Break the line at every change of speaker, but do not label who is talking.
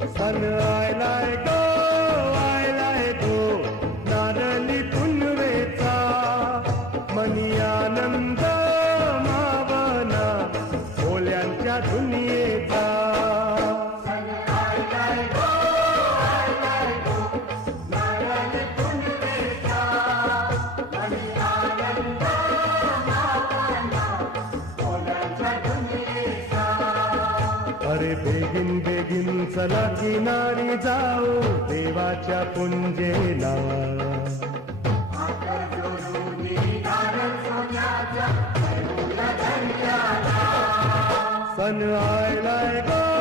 सण आयलाय गो आयलाय गो नारळी पुनवेचा मनी आनंद मावना ओल्यांच्या दुनियेचा. रे begin begin चला किनारी जाऊ देवाच्या पुंजेला. सन आयलाय गा.